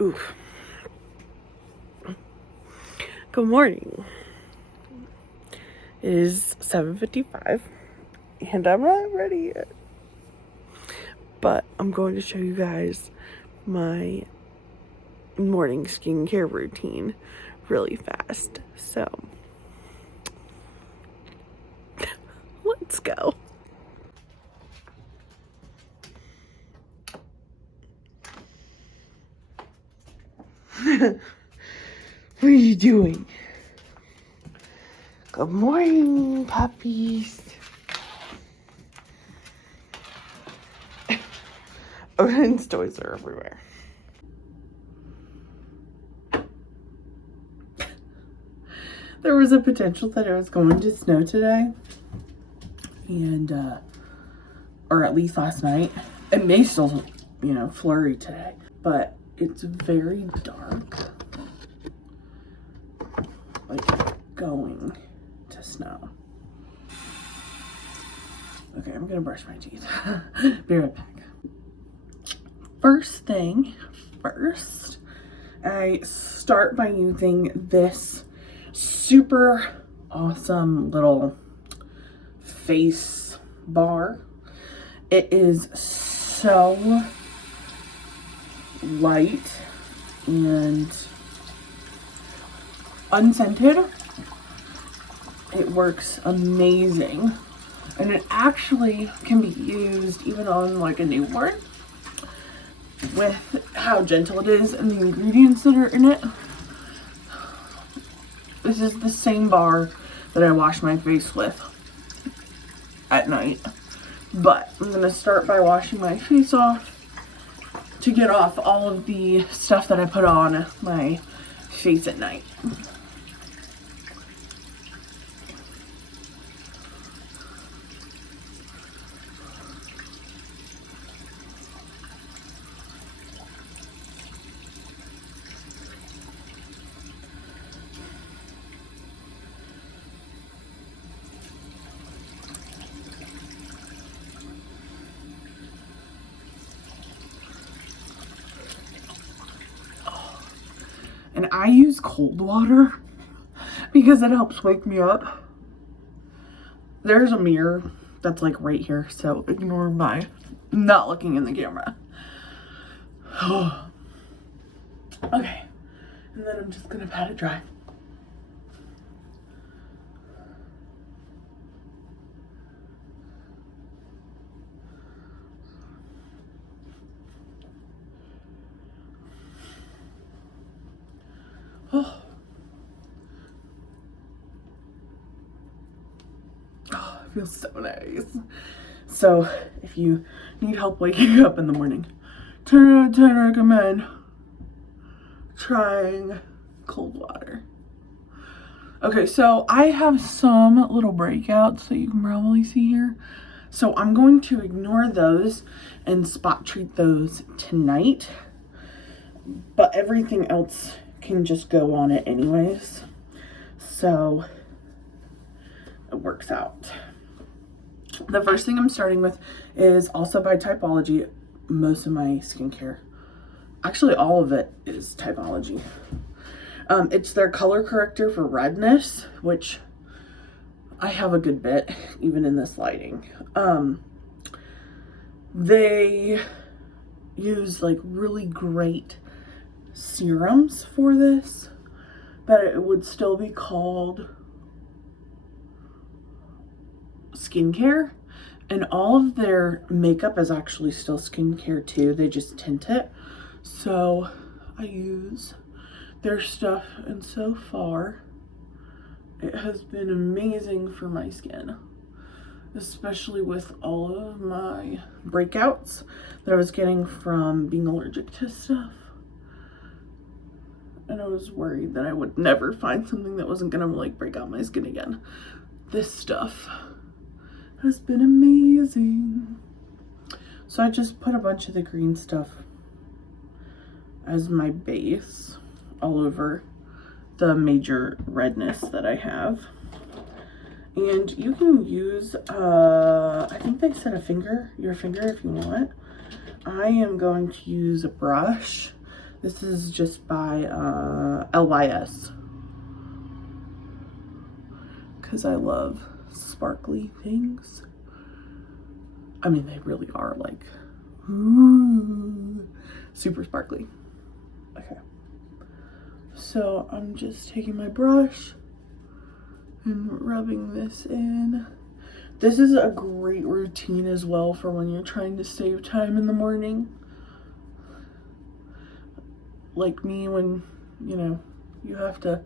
Oof. Good morning. It is 7:55 and I'm not ready yet. But I'm going to show you guys my morning skincare routine really fast. So, let's go. What are you doing? Good morning, puppies. Odin's toys are everywhere. There was a potential that it was going to snow today. And, or at least last night. It may still, flurry today. But it's very dark. Like, going to snow. Okay, I'm gonna brush my teeth. Be right back. First thing first, I start by using this super awesome little face bar. It is so light and unscented. It works amazing, and it actually can be used even on like a newborn with how gentle it is and the ingredients that are in it. This is the same bar that I wash my face with at night, but I'm gonna start by washing my face off to get off all of the stuff that I put on my face at night. And I use cold water because it helps wake me up. There's a mirror that's like right here, so ignore my not looking in the camera. Okay, and then I'm just gonna pat it dry. Oh, it feels so nice. So if you need help waking up in the morning, 10 out of 10 recommend trying cold water. Okay, so I have some little breakouts that you can probably see here. So I'm going to ignore those and spot treat those tonight. But everything else can just go on it anyways. So it works out. The first thing I'm starting with is also by Typology. Most of my skincare, actually all of it, is Typology. It's their color corrector for redness, which I have a good bit, even in this lighting. They use like really great serums for this, but it would still be called skincare, and all of their makeup is actually still skincare too. They just tint it. So I use their stuff, and so far it has been amazing for my skin, especially with all of my breakouts that I was getting from being allergic to stuff. And I was worried that I would never find something that wasn't gonna like break out my skin again. This stuff has been amazing. So I just put a bunch of the green stuff as my base all over the major redness that I have. And you can use, I think they said your finger if you want. I am going to use a brush This is just by LYS. Because I love sparkly things. I mean, they really are like, ooh, super sparkly. Okay. So I'm just taking my brush and rubbing this in. This is a great routine as well for when you're trying to save time in the morning. Like me, when, you know, you have to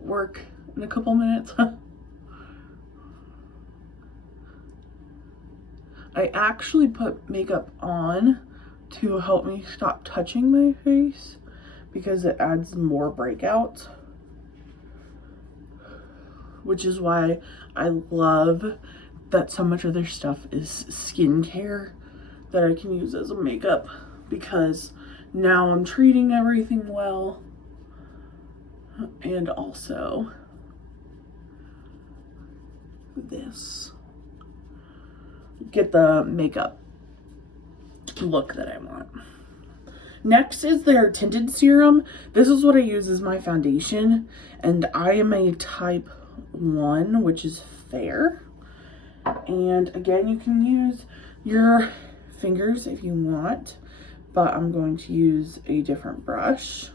work in a couple minutes. I actually put makeup on to help me stop touching my face because it adds more breakouts. Which is why I love that so much of their stuff is skincare that I can use as a makeup, because now I'm treating everything well, and also this, get the makeup look that I want. Next is their tinted serum. This is what I use as my foundation, and I am a type 1, which is fair. And again, you can use your fingers if you want, but I'm going to use a different brush.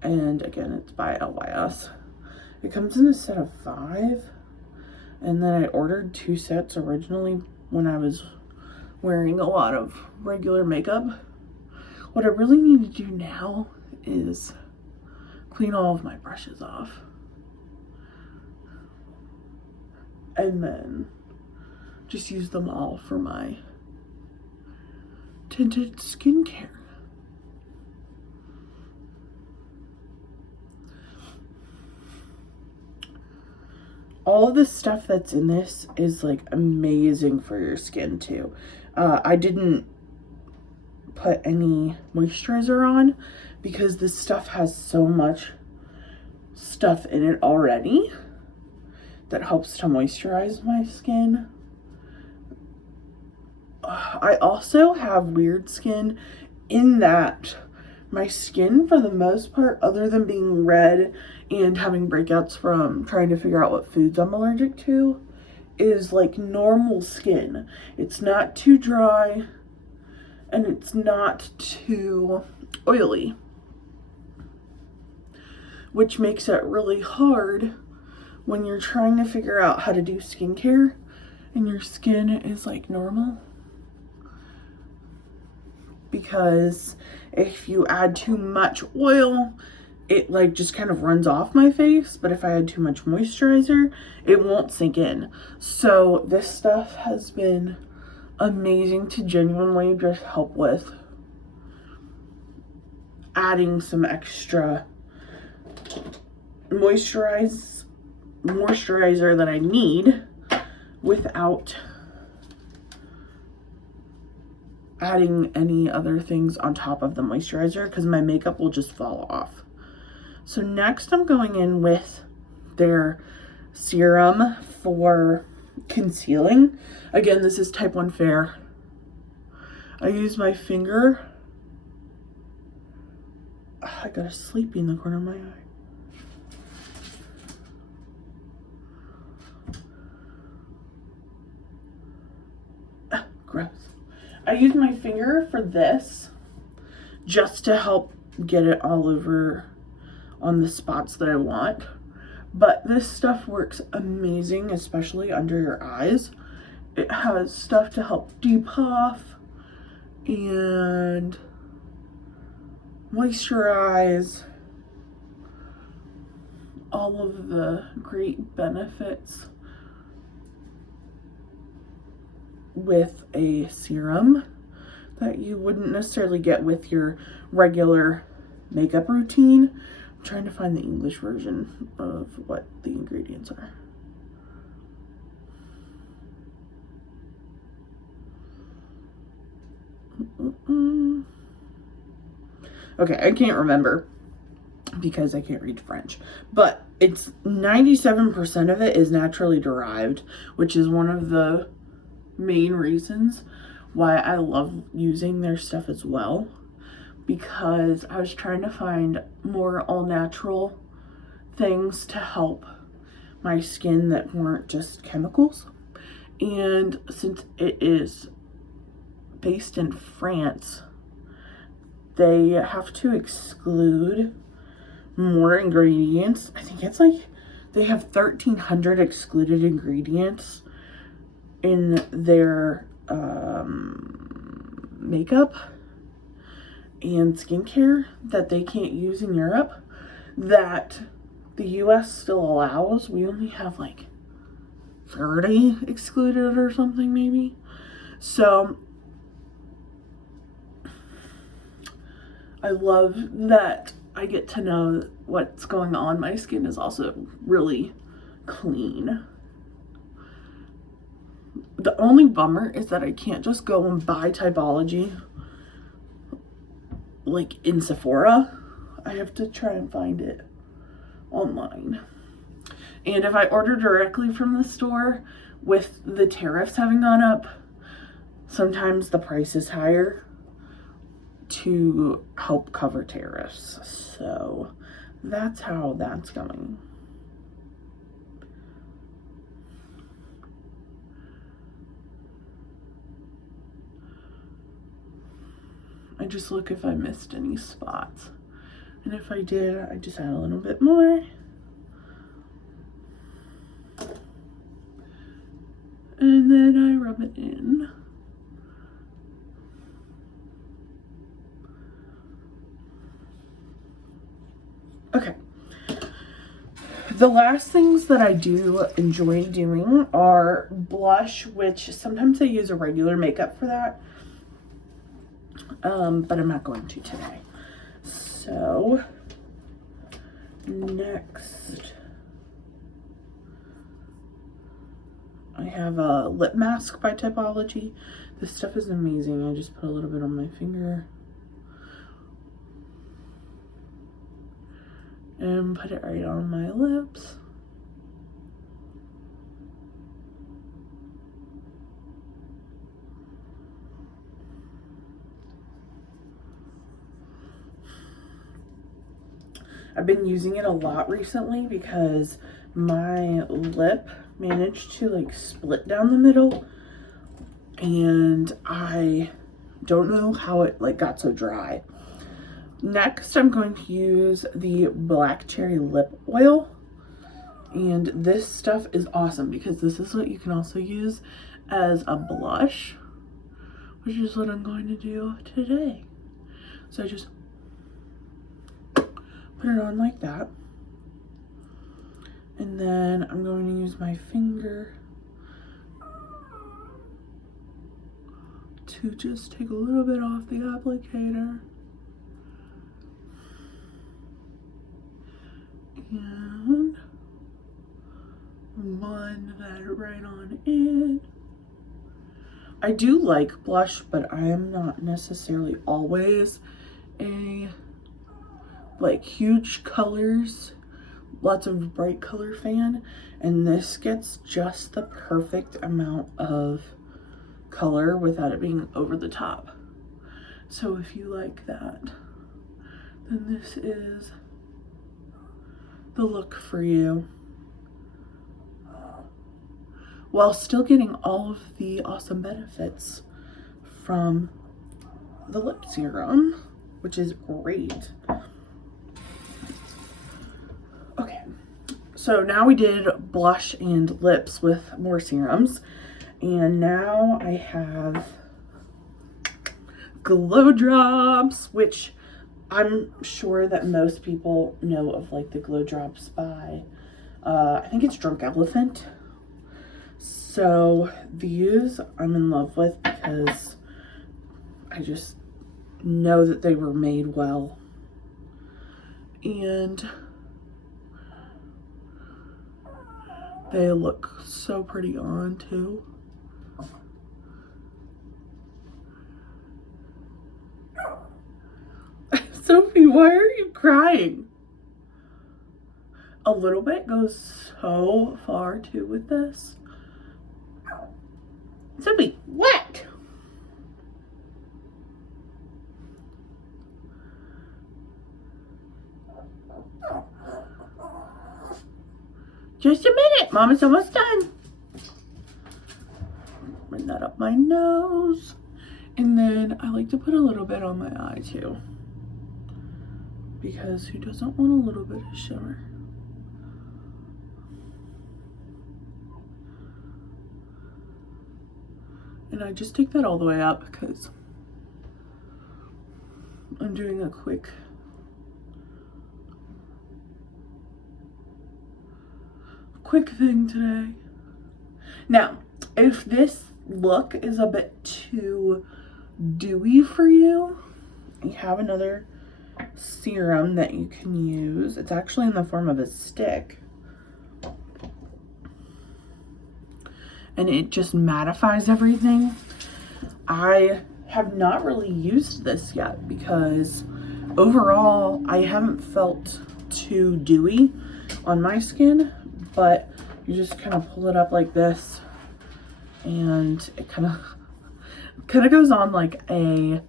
And again, it's by LYS. It comes in a set of 5, and then I ordered 2 sets originally when I was wearing a lot of regular makeup. What I really need to do now is clean all of my brushes off, and then just use them all for my tinted skincare. All of the stuff that's in this is like amazing for your skin too. I didn't put any moisturizer on because this stuff has so much stuff in it already that helps to moisturize my skin. I also have weird skin in that my skin, for the most part, other than being red and having breakouts from trying to figure out what foods I'm allergic to, is like normal skin. It's not too dry and it's not too oily, which makes it really hard when you're trying to figure out how to do skincare and your skin is like normal. Because if you add too much oil, it like just kind of runs off my face. But if I add too much moisturizer, it won't sink in. So this stuff has been amazing to genuinely just help with adding some extra moisturizer that I need without adding any other things on top of the moisturizer, because my makeup will just fall off. So next I'm going in with their serum for concealing. Again, this is type 1 fair. I use my finger. I got a sleepy in the corner of my eye. Gross. I use my finger for this just to help get it all over on the spots that I want. But this stuff works amazing, especially under your eyes. It has stuff to help depuff and moisturize. All of the great benefits with a serum that you wouldn't necessarily get with your regular makeup routine. I'm trying to find the English version of what the ingredients are. Okay, I can't remember because I can't read French, but it's 97% of it is naturally derived, which is one of the main reasons why I love using their stuff as well. because I was trying to find more all-natural things to help my skin that weren't just chemicals. And since it is based in France, they have to exclude more ingredients. I think it's like they have 1,300 excluded ingredients in their makeup and skincare that they can't use in Europe that the US still allows. We only have like 30 excluded or something maybe. So I love that I get to know what's going on. My skin is also really clean. The only bummer is that I can't just go and buy Typology like in Sephora. I have to try and find it online. And if I order directly from the store, with the tariffs having gone up, sometimes the price is higher to help cover tariffs. So that's how that's going. I just look if I missed any spots. And if I did, I just add a little bit more. And then I rub it in. Okay. The last things that I do enjoy doing are blush, which sometimes I use a regular makeup for that. But I'm not going to today. So, next, I have a lip mask by Typology. This stuff is amazing. I just put a little bit on my finger and put it right on my lips. I've been using it a lot recently because my lip managed to like split down the middle, and I don't know how it like got so dry. Next, I'm going to use the Black Cherry Lip Oil, and this stuff is awesome because this is what you can also use as a blush, which is what I'm going to do today. So I just put it on like that, and then I'm going to use my finger to just take a little bit off the applicator and blend that right on in. I do like blush, but I am not necessarily always a like huge colors, lots of bright color fan, and this gets just the perfect amount of color without it being over the top. So if you like that, then this is the look for you, while still getting all of the awesome benefits from the lip serum, which is great. Okay, so now we did blush and lips with more serums, and now I have glow drops, which I'm sure that most people know of, like the glow drops by I think it's Drunk Elephant. So these I'm in love with because I just know that they were made well, and they look so pretty on too. Sophie, why are you crying? A little bit goes so far too with this. Sophie, what? Just a minute, Mama's almost done. Bring that up my nose. And then I like to put a little bit on my eye too, because who doesn't want a little bit of shimmer? And I just take that all the way up because I'm doing a quick thing today. Now, if this look is a bit too dewy for you, you have another serum that you can use. It's actually in the form of a stick. And it just mattifies everything. I have not really used this yet because overall I haven't felt too dewy on my skin, but you just kind of pull it up like this and it kind of goes on like a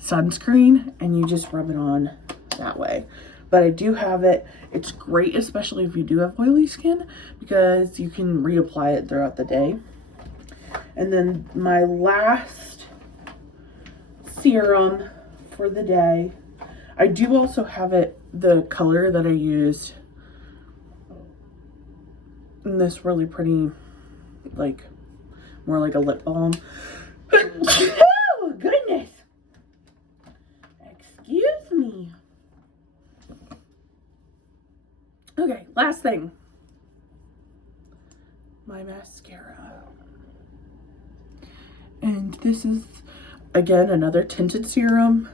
sunscreen, and you just rub it on that way. But I do have it. It's great, especially if you do have oily skin, because you can reapply it throughout the day. And then my last serum for the day, I do also have it, the color that I used in this really pretty, like, more like a lip balm. Oh, goodness. Excuse me. Okay, last thing. My mascara. And this is, again, another tinted serum.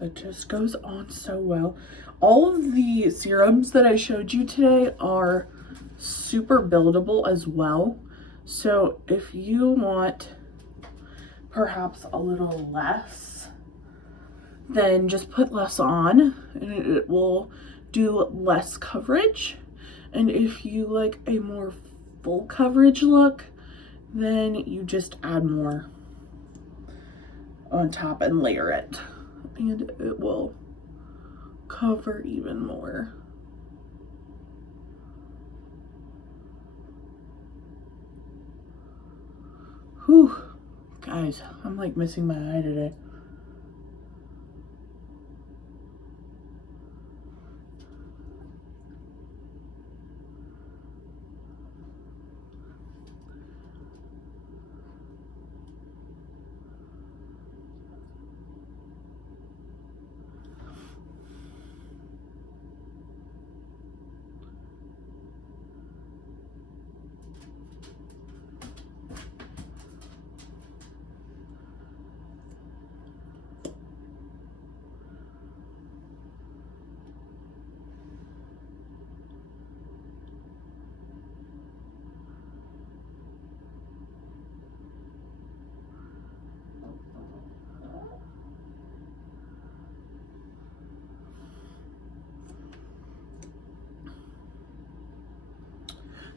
That just goes on so well. All of the serums that I showed you today are super buildable as well. So if you want perhaps a little less, then just put less on and it will do less coverage. And if you like a more full coverage look, then you just add more on top and layer it, and it will cover even more. Whew, guys, I'm like missing my eye today.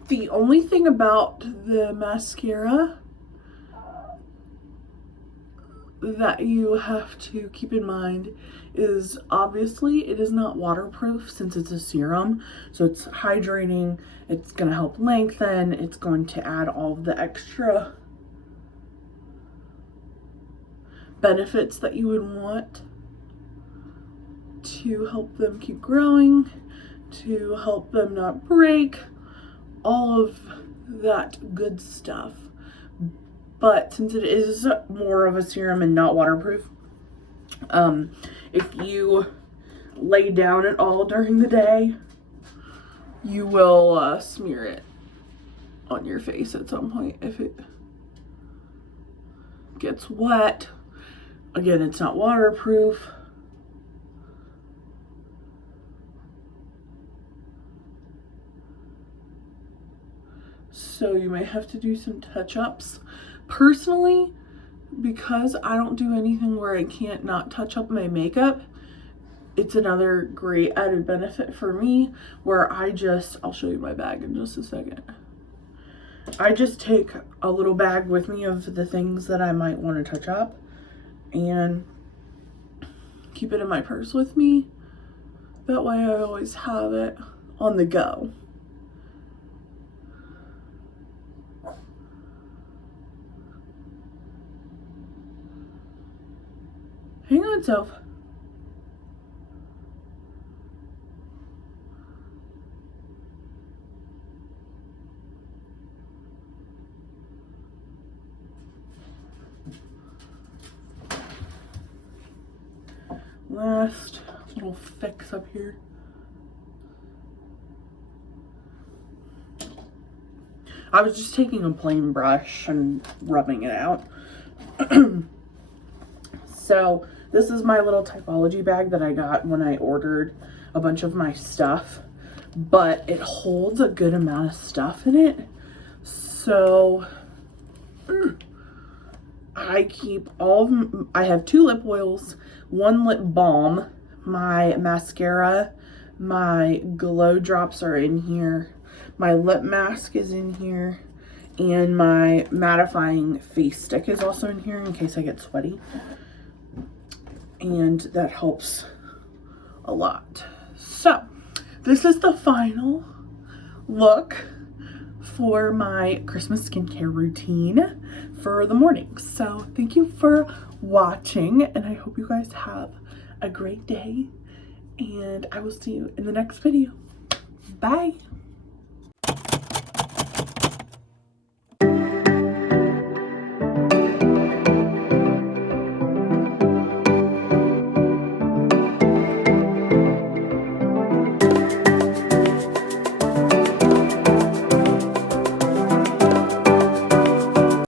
The only thing about the mascara that you have to keep in mind is obviously it is not waterproof since it's a serum. So it's hydrating, it's going to help lengthen, it's going to add all of the extra benefits that you would want to help them keep growing, to help them not break, all of that good stuff. But since it is more of a serum and not waterproof, if you lay down at all during the day, you will smear it on your face at some point if it gets wet. Again, it's not waterproof. So you may have to do some touch-ups. Personally, because I don't do anything where I can't not touch up my makeup, it's another great added benefit for me where I'll show you my bag in just a second. I just take a little bag with me of the things that I might want to touch up and keep it in my purse with me. That way I always have it on the go. Hang on, Soph. Last little fix up here. I was just taking a plain brush and rubbing it out. So this is my little typology bag that I got when I ordered a bunch of my stuff, but it holds a good amount of stuff in it. So I keep I have 2 lip oils, 1 lip balm, my mascara, my glow drops are in here, my lip mask is in here, and my mattifying face stick is also in here in case I get sweaty. And that helps a lot. So this is the final look for my Christmas skincare routine for the morning. So thank you for watching, and I hope you guys have a great day, and I will see you in the next video. Bye.